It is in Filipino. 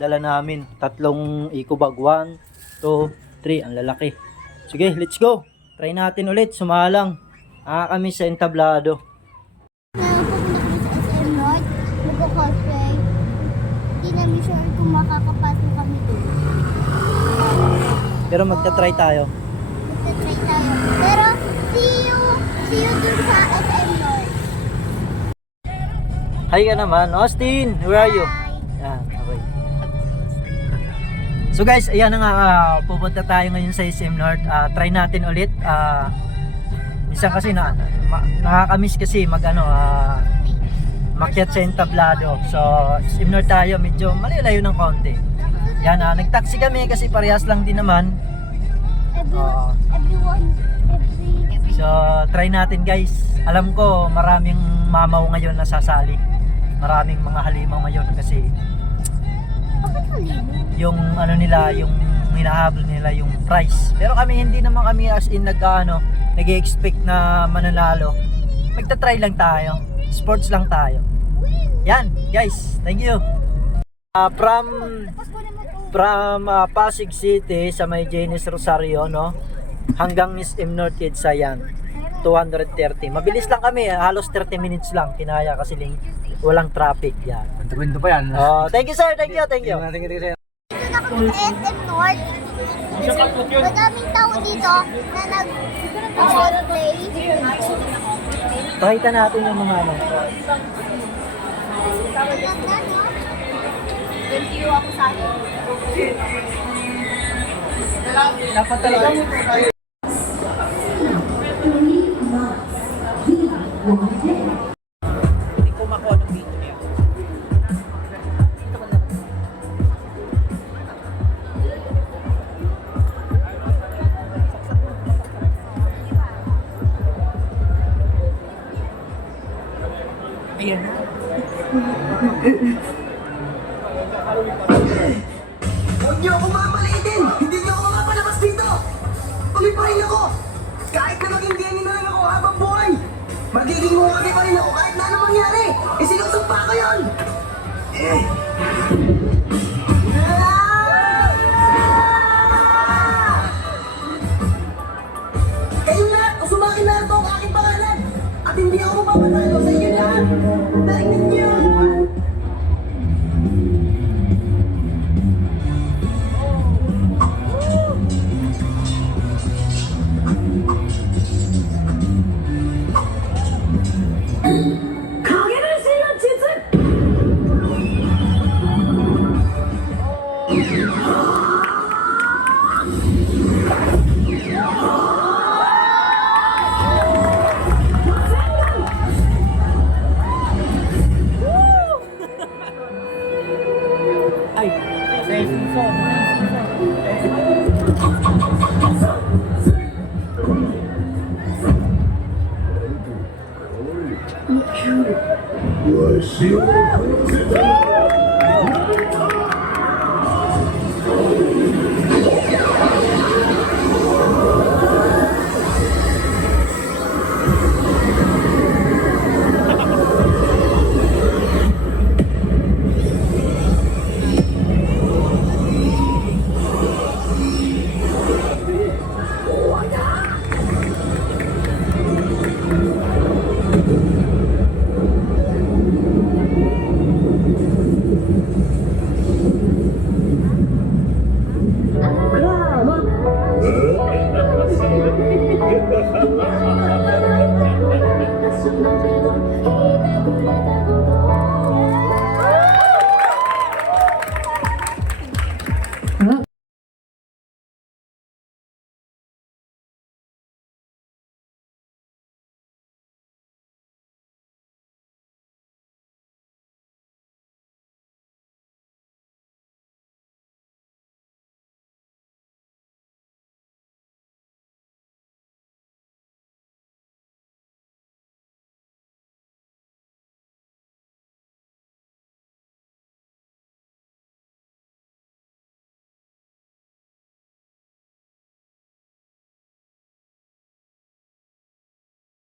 dala namin. 3 eco bag. 1, 2, 3. Ang lalaki. Sige, let's go. Try natin ulit. Sumalang. Kami sa entablado. Nakapunta kami sa SM North. Magko-cosplay. Hindi namin sure kung makakapasok kami doon. Pero magta-try tayo. Magta-try tayo. Pero, see you doon sa SM North. Hi ka naman. Austin, where are you? Bye! Yan, okay. So guys, ayan na nga, pupunta tayo ngayon sa SM North. Try natin ulit. Minsan kasi nakakamiss kasi makyat sa entablado. So, SM North tayo, medyo malayo ng konti. Yan, nagtaxi kami kasi parehas lang din naman. So, try natin guys. Alam ko, maraming mamaw ngayon na sasali. Maraming mga halimaw ngayon kasi Bakit halimaw? yung yung hinahabol nila yung price. Pero kami hindi naman kami as in nag-expect na mananalo. Magta-try lang tayo. Sports lang tayo. Yan, guys. Thank you. From Pasig City sa may Jenis Rosario, no? Hanggang SM North Edsa yan. 230. Mabilis lang kami, halos 30 minutes lang. Kinaya kasi walang traffic yan. Kwento pa yan. Thank you sir, thank you. Dito na kami sa SM North. Madaming tao dito na nag-cosplay. Pakita natin yung mga Maganda, no? Review ako sa akin. Dapat talaga. Hindi ko makuha ng video niya. Ayan. Huwag niyo ako mamaliitin! Hindi niyo ako mapalabas dito! Tuloy pa rin ako! Kahit na maging ganyan na lang ako habang buhay! Magiging huwagi pa rin ako kahit na ano mangyari! Sinusumpa ko yun! Kayo lahat, usumakin na ito ang aking pangalan! At hindi ako mapapatalo sa inyo lahat! Narinig niyo! Ay, season. What's your